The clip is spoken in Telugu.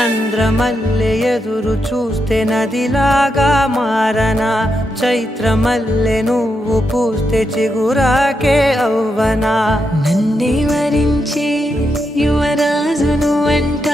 చంద్రమల్లె ఎదురు చూస్తే నదిలాగా మారనా, చైత్రమల్లె నువ్వు పూస్తే చిగురాకే అవ్వనా. నన్నే వరించే యువరాజును అంట